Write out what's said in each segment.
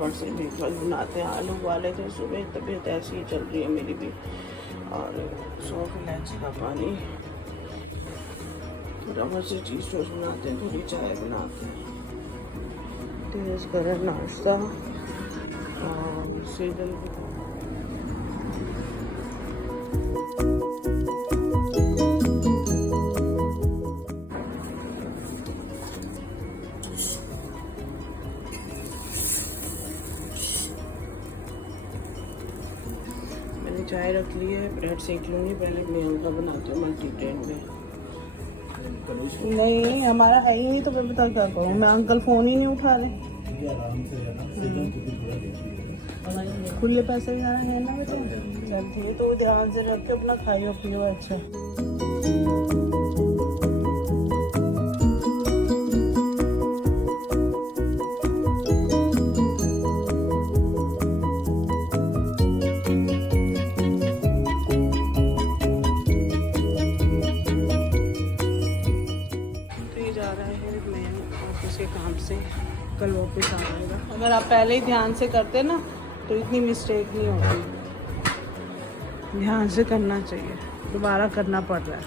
फटाफट से ब्रेकफास्ट बनाते हैं। आलू उबाले थे सुबह, तबीयत ऐसी ही चल रही है मेरी भी। और सौंफ इलायची का पानी, फटाफट से चीज़ टोस्ट बनाते हैं, थोड़ी चाय बनाते हैं, तेज़ गरम नाश्ता और सीजन। मैंने चाय रख ली है, ब्रेड सेक लूँगी पहले। मेहंगा का बनाते हैं मल्टी ग्रेन में। नहीं हमारा है ही नहीं तो मैं बता क्या करूँ, मैं अंकल फ़ोन ही नहीं उठा रहे। खुले पैसे भी है ना बेटा, चल ठीक है। तो ध्यान से रख के अपना खाइयो पियो अच्छा। के काम से कल वापस आ जाएगा। अगर आप पहले ही ध्यान से करते ना तो इतनी मिस्टेक नहीं होती। ध्यान से करना चाहिए, दोबारा करना पड़ रहा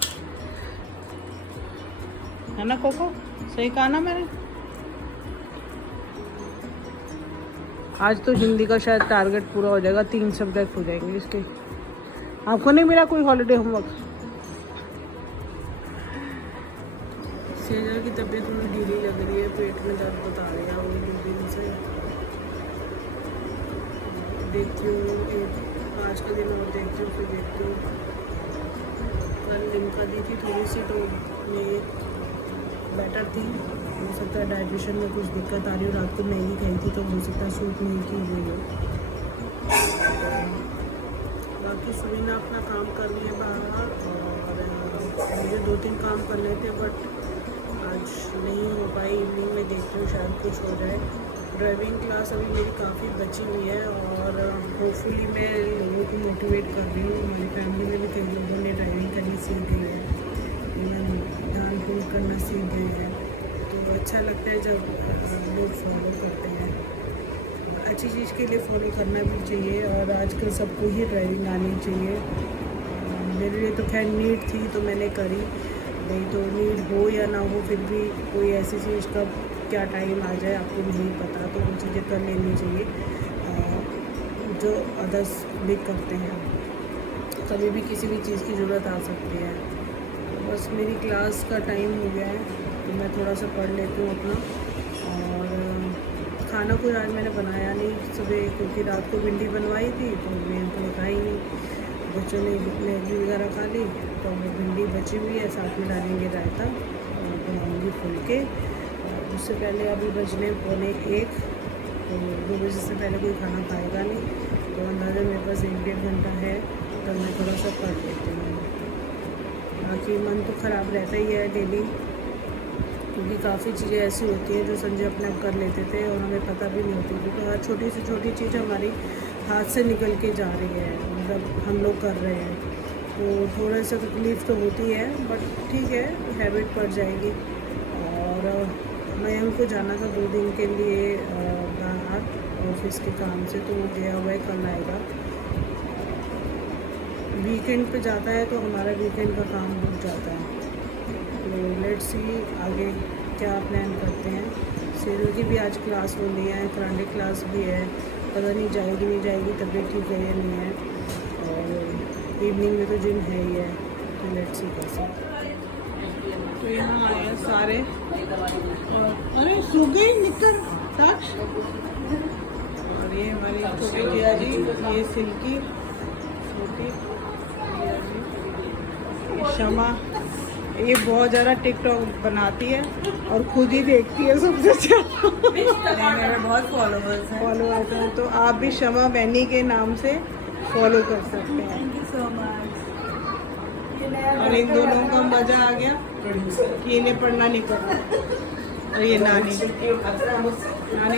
है ना कोको? सही कहा ना मैंने? आज तो हिंदी का शायद टारगेट पूरा हो जाएगा, 3 सब्जेक्ट हो जाएंगे इसके। आपको नहीं मिला कोई हॉलीडे होमवर्क? सेजल की तबीयत थोड़ी ढीली लग रही है, पेट में दर्द बता रही है वो 2 दिन से। देखती हूँ आज का दिन और देखती हूँ, फिर देखती हूँ। कल लिम्का दी थी थोड़ी सी तो ये बेटर थी। हो सकता है डाइजेशन में कुछ दिक्कत आ रही हो, रात को मैगी खाई थी तो हो सकता है सूट नहीं की हुई हो। बाकी सुनीना अपना काम कर रही है बाहर, और मुझे 2-3 काम कर लेते बट आज नहीं हो पाई। इवनिंग में देखती हूँ शायद कुछ हो जाए। ड्राइविंग क्लास अभी मेरी काफ़ी बची हुई है और होपफुली मैं लोगों को मोटिवेट कर रही हूँ। मेरी फैमिली में भी कई लोगों ने ड्राइविंग करनी सीख गई है, इवन दान पुण्य करना सीख गए हैं। तो अच्छा लगता है जब लोग फॉलो करते हैं। अच्छी चीज़ के लिए फॉलो करना भी चाहिए और आजकल सबको ही ड्राइविंग आनी चाहिए। मेरे लिए तो खैर नीड थी तो मैंने करी, नहीं तो नीड हो या ना हो फिर भी कोई ऐसी चीज़ का क्या टाइम आ जाए आपको नहीं पता, तो वो चीज़ें कर लेनी चाहिए जो अदर्स भी करते हैं। कभी भी किसी भी चीज़ की ज़रूरत आ सकती है। बस मेरी क्लास का टाइम हो गया है तो मैं थोड़ा सा पढ़ लेती हूँ अपना। और खाना कोई आज मैंने बनाया नहीं सुबह, क्योंकि रात को भिंडी बनवाई थी तो मेरे को खाई नहीं। बच्चों ने मैगी वगैरह खा ली तो वो भिंडी बची हुई है, साथ में डालेंगे रायता और बनाऊँगी फुलके। उससे पहले अभी बजने 12:45 तो 2 बजे से पहले कोई खाना खाएगा नहीं, तो अंदाज़ा मेरे पास 1-1.5 घंटा है तो मैं थोड़ा सा पढ़ लेती हूँ। बाकी मन तो ख़राब रहता ही है डेली, क्योंकि काफ़ी चीज़ें ऐसी होती हैं जो संजय अपने आप कर लेते थे और हमें पता भी नहीं होती, क्योंकि हर छोटी से छोटी चीज़ हमारी हाथ से निकल के जा रही है, मतलब हम लोग कर रहे हैं तो थोड़ा सा तकलीफ़ तो होती है बट ठीक है, हैबिट पड़ जाएगी। और मैं उनको जाना था 2 दिन के लिए बाहर ऑफिस के काम से, तो वो गया हुआ है, कल आएगा। वीकेंड पे जाता है तो हमारा वीकेंड का काम रुक जाता है। तो लेट्स सी आगे क्या प्लान करते हैं। सेजल की भी आज क्लास होनी है, कराटे क्लास भी है, पता नहीं जाएगी नहीं जाएगी, तबीयत ठीक है या नहीं है। और इवनिंग में तो जिम है ही है, तो लेट्स सी कैसे। तो यहाँ आए हैं सारे और अरे सो गई निकल तक। और ये हमारी छोटी जिया जी, ये सिल्की छोटी जिया जी, शमा ये बहुत ज़्यादा टिकटॉक बनाती है और खुद ही देखती है सबसे ज़्यादा। मेरे बहुत फॉलोअर्स हैं, तो आप भी शमा बैनी के नाम से फॉलो कर सकते हैं। Thank you so much. और इन दोनों का मज़ा आ गया कि इन्हें पढ़ना नहीं पड़ता। और ये नानी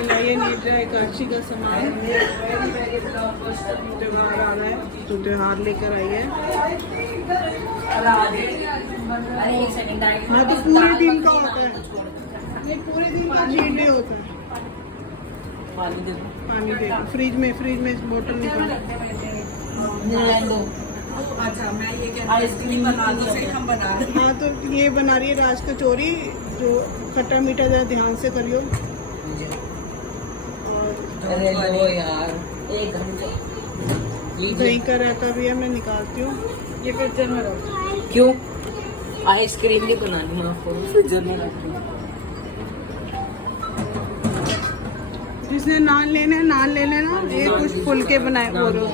लाइए नीचे एकादशी का सामान, त्योहार आ रहा है तो त्योहार लेकर आई है। मैं तो पूरे दिन का होता है, नहीं पूरे दिन का चीट डे होता है। पानी दे दो। पानी दे दो। फ्रिज में बोतल निकाल। अच्छा मैं ये कहती हूँ आइसक्रीम बना दो, फिर हम बना रहे हैं। हाँ तो ये बना रही है राज कचौरी, जो खट्टा मीठा जरा ध्यान से करियो। अरे लो यार, एक घंटे दही का रहता भी है, मैं निकालती हूँ। ये फ्रिज में रखो। क्यों? आइसक्रीम नहीं बनानी है आपको, फ्रीजर में रखनी है। जिसने नान लेने नान ले लेना, ये कुछ फुलके बनाए वो रो।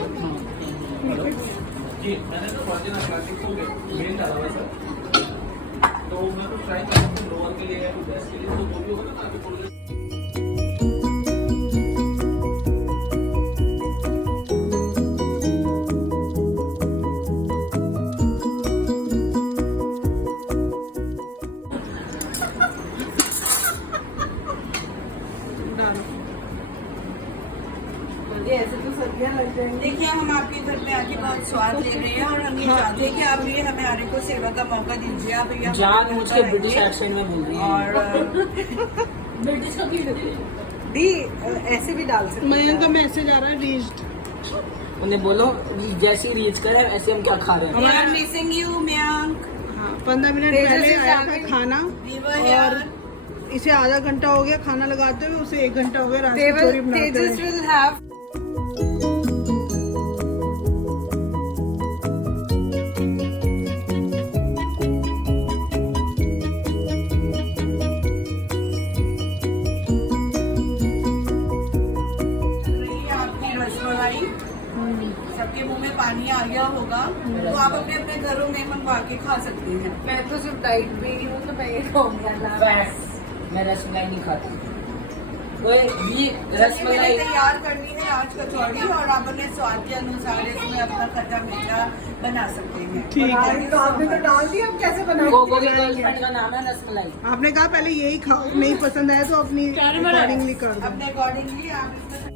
जी मैंने तो फॉर्च्यूनर क्लासिक को मेन डाला हुआ है सर, तो मैं तो ट्राई कर रहा हूँ लोअर के लिए या बेस्ट के लिए, तो वो भी होगा ना ताकि थोड़ी ऐसे तो सब्जियां लग जाएंगी। देखिए हम आपके घर पे आके बहुत स्वाद ले रहे हैं और हम ये चाहते हैं कि आप ये हमारे को सेवा का मौका दीजिए। आप भैया जान मुझ के ब्रिटिश एक्सेंट में बोल रही है और ब्रिटिश का क्यों दी ऐसे भी डाल सकते मयंक का मैसेज आ रहा है, रीच्ड। उन्हें बोलो जैसी रीच करे ऐसे हम क्या खा रहे हैं। We are missing you, Mayank. हाँ 15 मिनट पहले आया था खाना, और इसे आधा घंटा हो गया खाना लगाते हुए, उसे 1 घंटा हो गया रात की चोरी बनाते हुए। सबके मुंह में पानी आ गया होगा, तो आप अपने अपने घरों में मंगवा के खा सकते हैं। मैं तो सिर्फ डाइट भी हूँ, तो मैं ये खाऊंगा। मैं रसमलाई नहीं खाता। कोई भी रसमलाई रसमलाई तैयार करनी है आज कचौड़ी, और आप अपने स्वाद के अनुसार इसमें अपना खट्टा मीठा बना सकते हैं। ठीक है, तो आपने तो डाल दिया, अब कैसे गोगो की गर्लफ्रेंड का नाम है रसमलाई। आपने कहा पहले यही खाओ, नहीं पसंद आया तो अपनी अकॉर्डिंगली कर दो। अपने अकॉर्डिंगली आप इसमें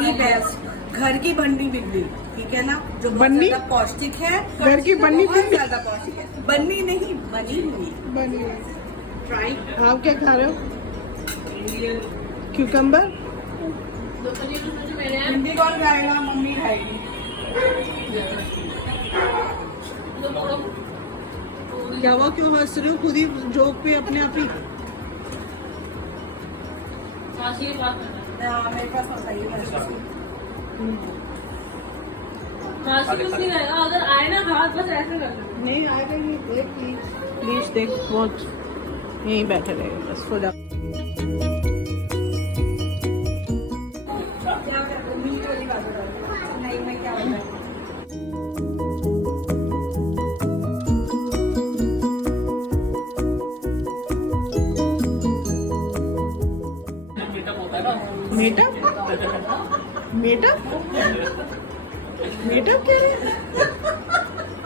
दी बेस्ट घर की बन्नी बिगड़ी, ठीक है ना, जो बहुत बन्नी? ज्यादा पौष्टिक है। घर की बन्नी बहुत बिगड़ी? ज्यादा पौष्टिक है, बन्नी नहीं बनी हुई। बनी हुई। ट्राई आप क्या खा रहे हो? क्यूकम्बर? हिंदी कौन खाएगा? मम्मी खाएगी। क्या हुआ, क्यों हंस रहे हो? खुद ही जोक पे अपने आप ही। हाँ, मेरे पास बताइए। अगर आए ना हाथ बस ऐसे कर लो। नहीं आएगा, ये देख प्लीज देख, वॉच यहीं बैठे रहेगा बस, सो जा। क्या मीट वाली बात बता रही? नहीं, मैं क्या बताऊँ? मेटअप? मेटअप? मेटअप कह रहे हैं?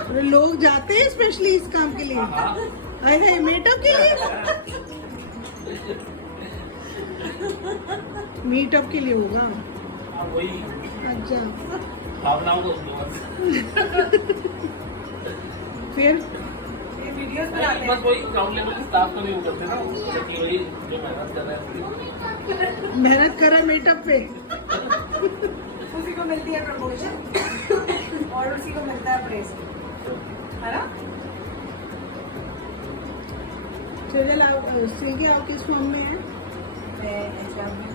अरे लोग जाते हैं स्पेशली इस काम के लिए। अरे है मेटअप के लिए? मीटअप के लिए होगा। वही अच्छा, भावनाओं को फिर ये वीडियोस बनाते हैं। बस वही ग्राउंड लेवल स्टाफ तो नहीं वो करते ना, कि वही जो मेहनत कर रहे हैं। मेहनत कर रहा है मेटअप पे। उसी को मिलती है प्रमोशन और उसी को मिलता है प्रेस, है ना? चलिए स्विगी आप किस फॉर्म में है? मैं एचआर में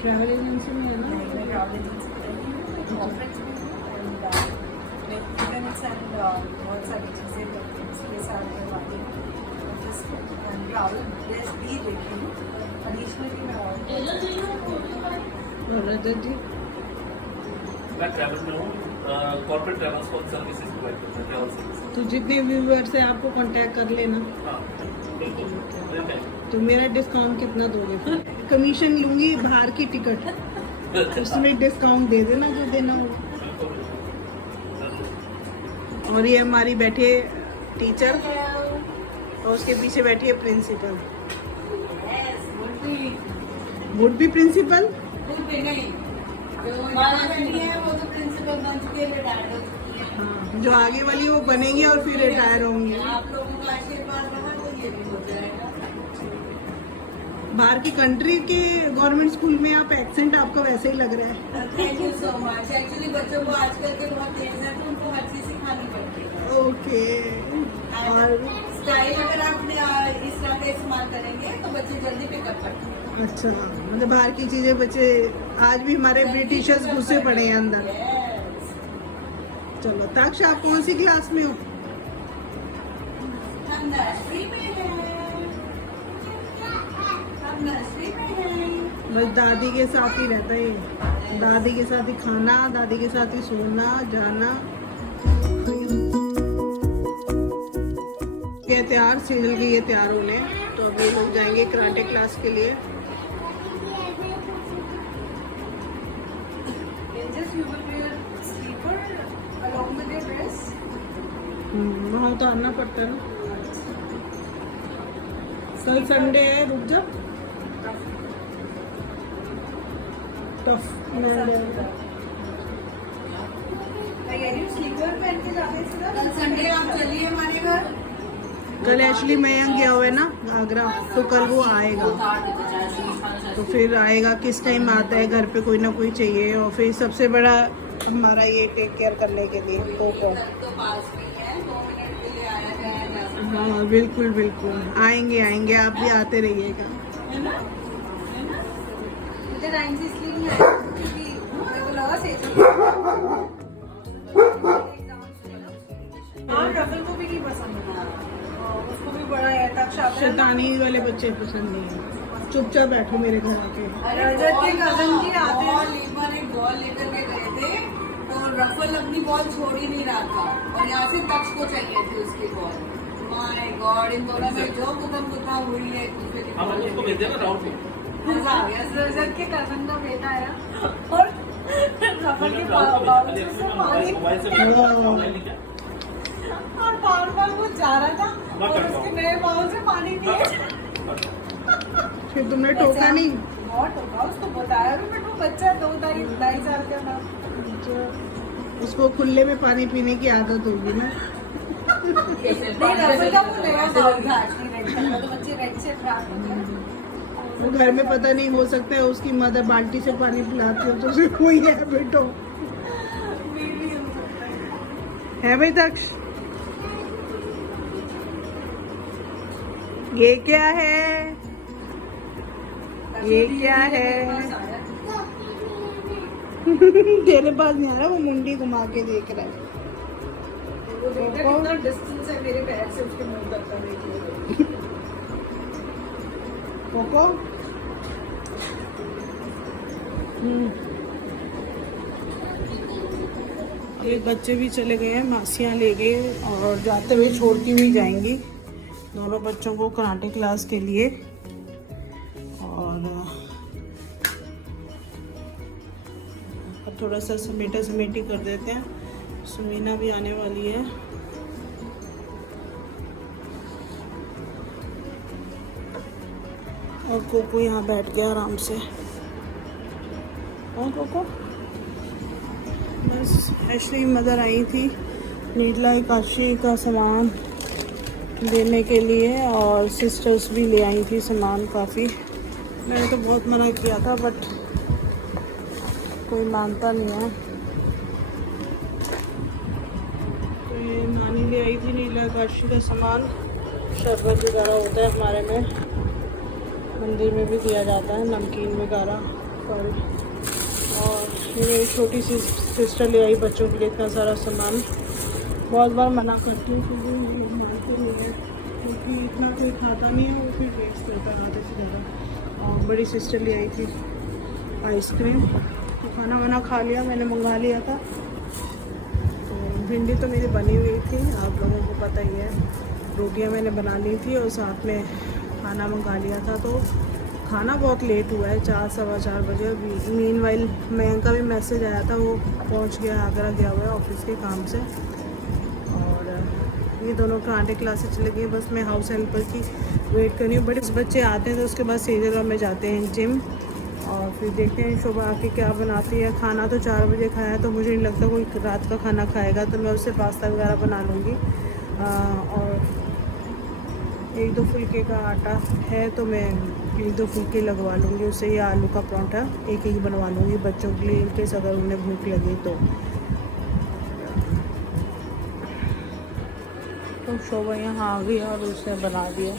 ट्रैवल एजेंसी में है ना? मैं ट्रैवल एजेंसी ऑफिस में इवेंट्स एंड बहुत सारी चीज़ें इसके साथ करवाती हूँ ऑफिस एंड ट्रैवल ड्रेस भी देखती हूँ। एडिशनली मैं और रजत जी, मैं ट्रैवल में हूँ, कॉर्पोरेट ट्रांसपोर्ट सर्विसेज प्रोवाइड करते हैं, ऑल सर्विसेज। तो जितने व्यूअर्स हैं आपको कांटेक्ट कर लेना। हाँ बिल्कुल मिलते हैं। तो मेरा डिस्काउंट कितना दोगे फिर? कमीशन लूंगी बाहर की टिकट, उसमें डिस्काउंट दे देना जो देना हो। और ये हमारी बैठे टीचर और उसके पीछे बैठी है प्रिंसिपल। Would be principal. नहीं वो तो प्रिंसिपल बन चुके हैं, रिटायर हो चुकी है। हाँ, जो आगे वाली वो बनेंगी और फिर रिटायर होंगी। आप लोगों का आशीर्वाद रहा तो ये भी हो जाएगा। बाहर की कंट्री के गवर्नमेंट स्कूल में आप एक्सेंट आपका वैसे ही लग रहा है। Thank you so much. Actually बच्चों को आजकल के बहुत तेज है तो उनको हर चीज सिखानी पड़ती है। ओके। और स्टाइल अगर आप इस तरह का इस्तेमाल करेंगे तो बच्चे जल्दी पिकअप करते हैं। अच्छा, मतलब बाहर की चीजें बच्चे आज भी हमारे ब्रिटिशर्स घुसे पड़े हैं अंदर। Yes. चलो तक्ष, आप कौन सी क्लास में हो? हम नर्सरी में हैं। हम नर्सरी में हैं। बस दादी के साथ ही रहता है ये। दादी के साथ ही खाना, दादी के साथ ही सोना जाना। ये तैयार, सीजल की ये तैयार होने, तो अब ये लोग जाएंगे कराटे क्लास के लिए। Just you will wear sleeper along with your dress. वहाँ उतारना पड़ता है ना। कल संडे है, रुक जा। टफ स्लीपर पहन के जाते कल संडे आप चलिए हमारे घर। कल एक्चुअली मयंक गया हुआ है ना आगरा, तो कल वो आएगा। तो फिर आएगा, किस टाइम आता है, घर पे कोई ना कोई चाहिए। और फिर सबसे बड़ा हमारा ये टेक केयर करने के लिए कोको। तो पास में है, 2 मिनट के लिए आया जाएगा। हाँ बिल्कुल बिल्कुल, आएंगे आएंगे, आप भी आते रहिएगा। है ना? मुझे टाइम से इसलिए नहीं आया क्योंकि मेरे को लगा हाँ, रफल को भी नहीं पसंद है। उसको भी बड़ा है तक शैतानी वाले बच्चे पसंद नहीं है। चुपचाप बैठो मेरे घर आके। रजत के कजन की आते हैं। एक बॉल लेकर के गए थे तो रफल अपनी बॉल छोड़ ही नहीं रहा था और यहाँ से तक्ष को चाहिए थी उसकी बॉल। माय गॉड, इन दोनों में जो कुतम हुई है एक दूसरे की। हम उसको भेज देना राउंड में। मजा आ गया। रजत के कजन का बेटा है और रफल के बाउल से पानी और बार वो जा रहा था और उसके नए बाउल से पानी पिए। फिर तुमने टोका नहीं? बहुत टोका, उसको बताया भी बट वो बच्चा 2-2.5 साल का था। उसको खुले में पानी पीने की आदत होगी ना। नहीं, रफल का वो नया बाउल था एक्चुअली रेड का, तो बच्चे रेड से अट्रैक्ट होते हैं। वो घर में पता नहीं, हो सकता है उसकी मदर बाल्टी से पानी पिलाती हो तो उसे कोई है बेटो। है भाई दक्ष? ये क्या है? ये क्या है? तेरे पास नहीं आ रहा, वो मुंडी घुमा के देख रहा है। वो देखा कितना डिस्टेंस है मेरे पैर से उसके मुंह तक का, देखिए। कोको एक बच्चे भी चले गए हैं, मासियाँ ले गए और जाते हुए छोड़ती हुई जाएंगी दोनों बच्चों को कराटे क्लास के लिए। और अब थोड़ा सा समेटी कर देते हैं। सुमीना भी आने वाली है। और कोको यहाँ बैठ गया आराम से। और कोको बस ऐसे मदर आई थी नीला एकादशी का सामान देने के लिए और सिस्टर्स भी ले आई थी सामान काफ़ी। मैंने तो बहुत मना किया था बट कोई मानता नहीं है। तो ये नानी ले आई थी नीला एकादशी का सामान। शरबत वगैरह होता है हमारे में, मंदिर में भी दिया जाता है, नमकीन वगैरह फल। और ये मेरी छोटी सी सिस्टर ले आई बच्चों के लिए इतना सारा सामान। बहुत बार मना करती हूँ क्योंकि मानते नहीं है, क्योंकि इतना कोई खाता नहीं है, वो फिर वेस्ट करता खाते से ज़्यादा। और बड़ी सिस्टर ले आई थी आइसक्रीम। तो खाना वाना खा लिया, मैंने मंगा लिया था। तो भिंडी तो मेरी बनी हुई थी, आप लोगों को पता ही है। रोटियाँ मैंने बना ली थी और साथ में खाना मंगा लिया था। तो खाना बहुत लेट हुआ है, 4-4:15 बजे। मीनवाइल मयंक का भी मैसेज आया था, वो पहुंच गया, आगरा गया हुआ है ऑफिस के काम से। और ये दोनों कराटे क्लासेस चले गए, बस मैं हाउस हेल्पर की वेट कर रही हूँ। बट इस बच्चे आते हैं तो उसके बाद सीजर में जाते हैं जिम और फिर देखते हैं शोभा आके क्या बनाती है। खाना तो 4 बजे खाया, तो मुझे नहीं लगता कोई रात का खाना खाएगा, तो मैं उससे पास्ता वगैरह बना लूँगी। और 1-2 फुल्के का आटा है, तो मैं 1-2 फुल्के लगवा लूँगी उससे, या आलू का पराठा एक ही बनवा लूँगी बच्चों के लिए, इनकेस अगर उन्हें भूख लगी तो शोभा यहाँ आ गई और उसने बना दिया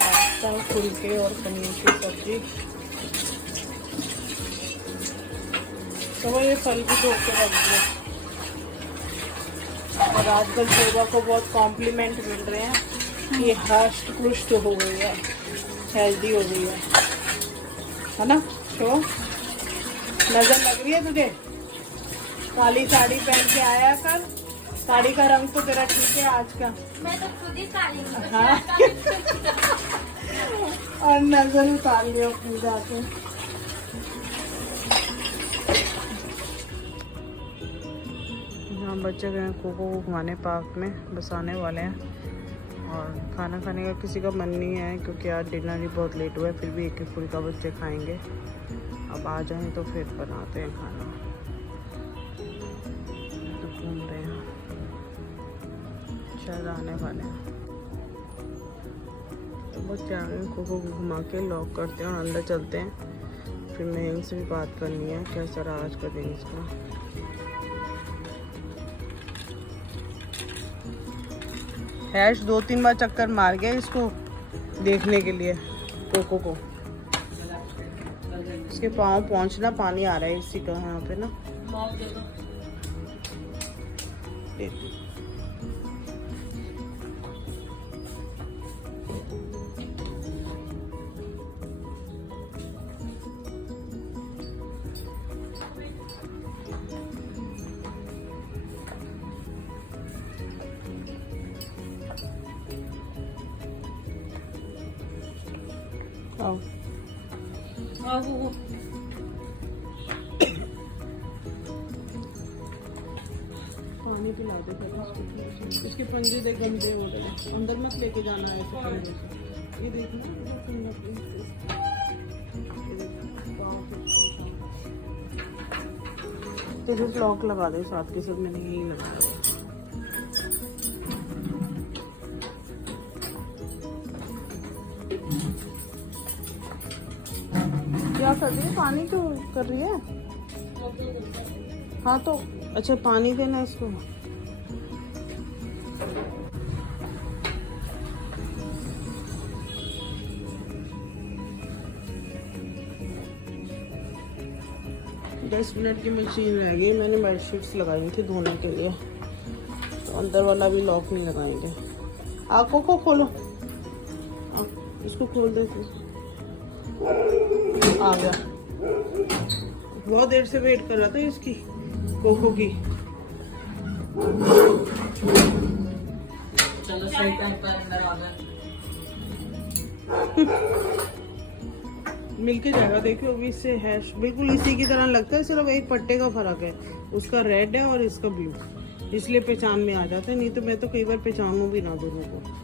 पास्ता, फुल्के और पनीर की सब्जी। शोभा ये फल भी धो के रख दिया। और आजकल शोभा को बहुत कॉम्प्लीमेंट मिल रहे हैं, ये हष्ट पुष्ट हो गई है, हेल्दी हो गई है ना शोभा? नजर लग रही है तुझे? काली साड़ी पहन के आया कर, साड़ी का रंग तो तेरा ठीक है आज का। मैं तो खुद ही काली हूँ। हाँ और नजर उतार लियो अपनी जाके। यहाँ बच्चे गए हैं कोको को घुमाने पार्क में, बस आने वाले हैं। और खाना खाने का किसी का मन नहीं है क्योंकि आज डिनर ही बहुत लेट हुआ है, फिर भी 1-1 फुल्का बच्चे खाएंगे। अब आ जाएं तो फिर बनाते हैं खाना। तो घूम रहे हैं, शायद आने वाले हैं। तो बच्चे आ गए, कोको को घुमा के लॉक करते हैं और अंदर चलते हैं। फिर मैं इनसे भी बात करनी है कैसा रहा आज का दिन इसका। हैश 2-3 बार चक्कर मार गया इसको देखने के लिए, कोको को। इसके पाँव पहुँचना पानी आ रहा है इसी का यहाँ पे ना। आओ पानी पिला दे फिर इसके पंजे दे गंदे हो गए, अंदर मत लेके जाना है ऐसे पंजे से। ये देखना तेरे ब्लॉक लगा दे साथ के साथ, मैंने यही लगाया। क्या कर रही है? पानी क्यों कर रही है? हाँ तो अच्छा पानी देना इसको। दस मिनट की मशीन रह गई, मैंने बेडशीट्स लगाई थी धोने के लिए, तो अंदर वाला भी लॉक नहीं लगाएंगे। आँखों को खोलो, इसको खोल दे। आ गया, बहुत देर से वेट कर रहा था इसकी, कोको की। चलो सही टाइम पर अंदर आ गए। मिलके जाएगा, देखियो अभी इससे हैश बिल्कुल इसी की तरह लगता है, सिर्फ एक पट्टे का फर्क है, उसका रेड है और इसका ब्लू, इसलिए पहचान में आ जाता है। नहीं तो मैं तो कई बार पहचानूं भी ना दोनों को।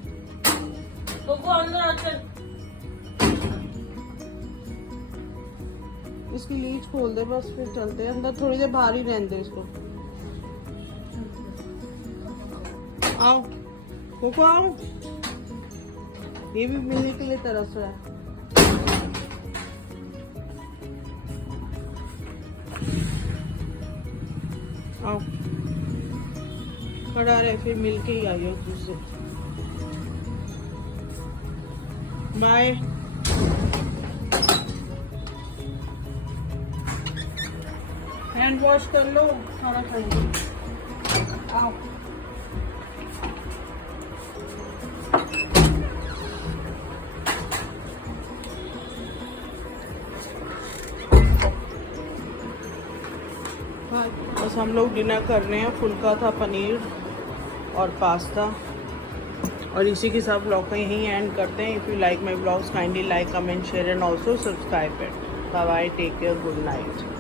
इसकी लीच खोल दे बस, फिर चलते हैं अंदर, थोड़ी देर बाहर ही रहने दे इसको। आओ कोको आओ, ये भी मिलने के लिए तरस रहा है। आओ खड़ा रहे, फिर मिलके ही आइए तुझसे। बाय। हैंड वॉश कर लो, खाना खाएंगे। आओ बस हम लोग डिनर कर रहे हैं। फुल्का था, पनीर और पास्ता, और इसी के साथ ब्लॉग का यहीं एंड करते हैं। If you like my blogs kindly like, comment, share and also subscribe it. Bye bye, take care, good night.